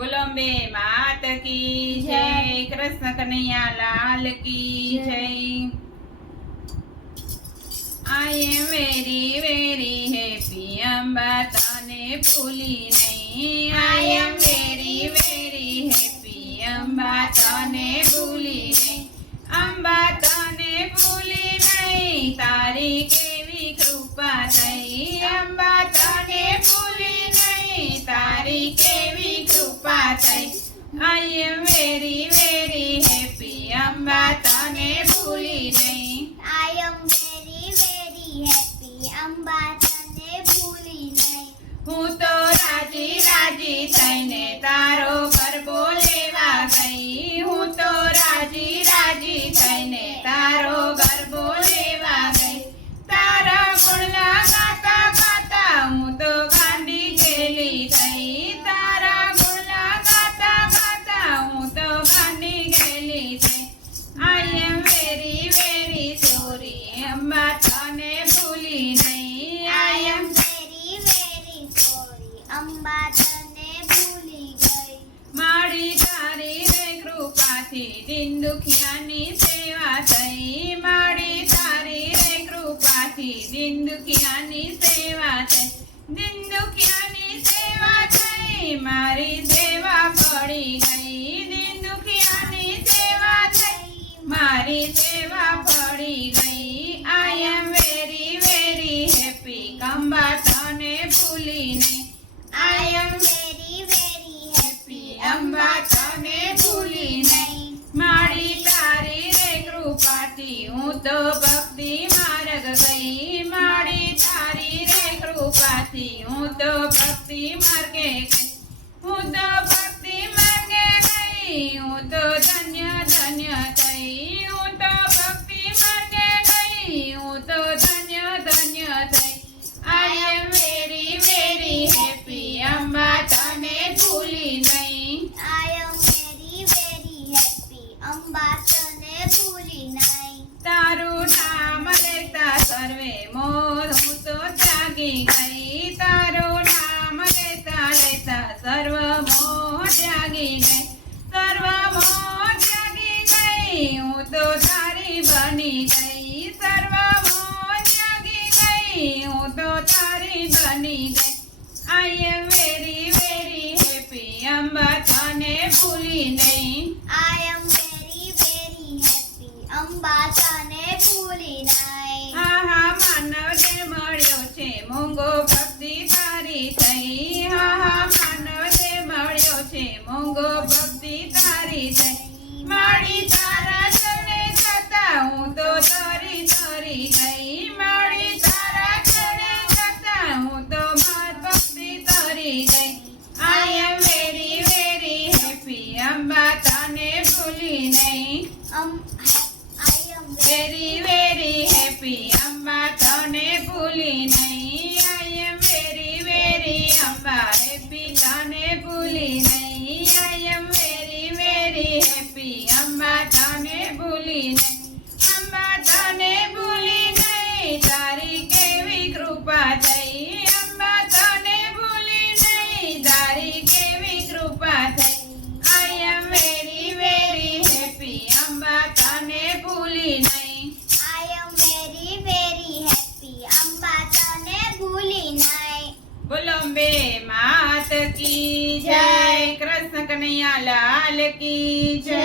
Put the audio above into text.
બોલંબે માત કી જય કૃષ્ણ કનૈયા લાલ કી જય I am very very happy Amba તને ભૂલી નહીં I am very very happy Amba તને ભૂલી નહીં અંબા તને ભૂલી નહીં તારી કેવી કૃપા થઈ અંબા તને ભૂલી નહીં તારી કેવી કૃપા થઈ I am very very happy Amba તને ભૂલી નહીં. I am very very happy Amba તને ભૂલી નહીં. હું તો રાજી રાજી થઈને તારો દુખિયાની સેવા થઈ. મારી તારી રે, કૃપાથી દિન દુખિયાની સેવા થઈ. દિન દુખિયાની સેવા થઈ. મારી સેવા પડી ગઈ. દિન દુખિયાની સેવા થઈ. મારી સેવા પડી ગઈ. I am very very happy કંબા તને ભૂલી આઈ એમ તો ભક્તિ માર્ગ ગઈ મારી તારી રે કૃપાથી હું તો ભક્તિ માર્ગે ગઈ હું તો ભક્તિ માર્ગે ગઈ હું તો ધન્ય ધન્ય થઈ હું તો ભક્તિ માર્ગે ગઈ હું તો ધન્ય ધન્ય થઈ I am very very happy Amba તને ભૂલી નહીં I am very very happy Amba જાગી ગઈ, તારું નામ લેતા લેતા સર્વ મોહ જાગી ગઈ, સર્વ મોહ જાગી ગઈ, હું તો તારી બની ગઈ, સર્વ મોહ જાગી ગઈ, હું તો તારી બની ગઈ. આઈ એમ થઈ મારી તારા ચરણે જતા હું તો તરી તરી ગઈ મારી તારા ચરણે જતા હું તો માર ભક્તિ તરી ગઈ I am very very happy Amba તને ભૂલી નહીં um I am very very happy Amba તને ભૂલી નહીં I am very very Amba તને ભૂલી નહીં. I am very very happy Amba તને ભૂલી નહીં. બોલંબે માત કી જય. કૃષ્ણ કનૈયા લાલ કી જય.